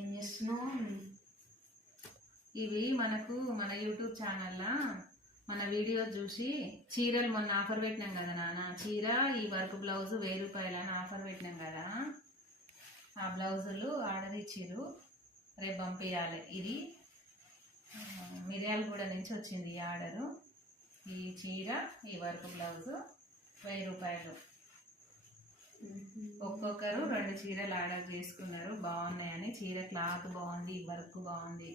ఏం చేస్తున్నావు? ఇవి మనకు మన యూట్యూబ్ ఛానల్లో మన వీడియో చూసి చీరలు మొన్న ఆఫర్ పెట్టినాం కదా నాన్న, చీర ఈ వర్క్ బ్లౌజ్ 1000 రూపాయలు అని ఆఫర్ పెట్టినాం కదా, ఆ బ్లౌజులు ఆర్డర్ ఇచ్చిర్రు, రేపు పంపించాలి. ఇది మిర్యాలగూడ నుంచి వచ్చింది ఈ ఆర్డరు. ఈ చీర ఈ వర్క్ బ్లౌజు 1000 రూపాయలు. ఒక్కొక్కరు 2 చీరలు ఆర్డర్ చేసుకున్నారు, బాగున్నాయని. చీర క్లాత్ బాగుంది, వర్క్ బాగుంది.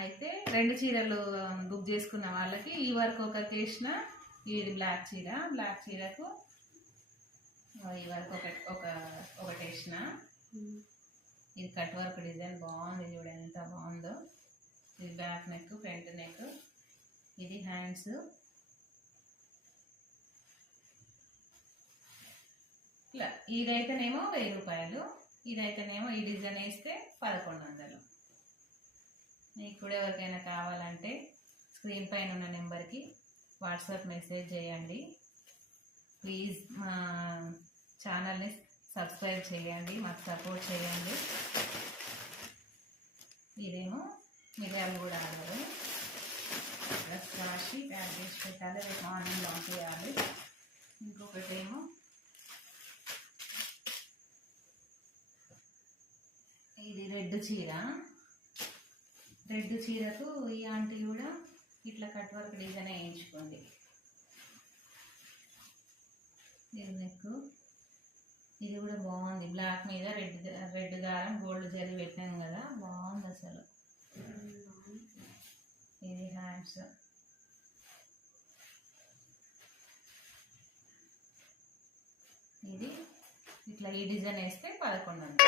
అయితే 2 చీరలు బుక్ చేసుకున్న వాళ్ళకి ఈ వర్క్ ఒకటి వేసిన, ఇది బ్లాక్ చీర, బ్లాక్ చీరకు ఈ వర్క్ ఒకటి వేసిన. ఇది కట్ వర్క్ డిజైన్ బాగుంది, చూడండి ఎంత బాగుందో. ఇది బ్యాక్ నెక్, ఫ్రంట్ నెక్, ఇది హ్యాండ్స్. ఇట్లా ఇదైతేనేమో 1000 రూపాయలు, ఇదైతేనేమో ఈ డిజైన్ వేస్తే 1100. మీకు కూడా ఎవరికైనా కావాలంటే స్క్రీన్ పైన ఉన్న నెంబర్కి వాట్సాప్ మెసేజ్ చేయండి. ప్లీజ్ మా ఛానల్ని సబ్స్క్రైబ్ చేయండి, మాకు సపోర్ట్ చేయండి. ఇదేమో మిర్యాలగూడ ఆర్డరు. డ్రెస్ రాసి ప్యాక్ చేసి పెట్టాలి, రేపు మార్నింగ్ పంపించాలి. ఇంకొకటేమో ఇది రెడ్ చీర. రెడ్ చీరకు ఈ ఆంటీ కూడా ఇట్లా కట్ వర్క్ డిజైన్ వేయించుకోండి. ఇది నెక్, ఇది కూడా బాగుంది. బ్లాక్ మీద రెడ్ దారం గోల్డ్ జరీ పెట్టాను కదా, బాగుంది అసలు. ఇది హ్యాండ్స్. ఇది ఇట్లా ఈ డిజైన్ వేస్తే 1100.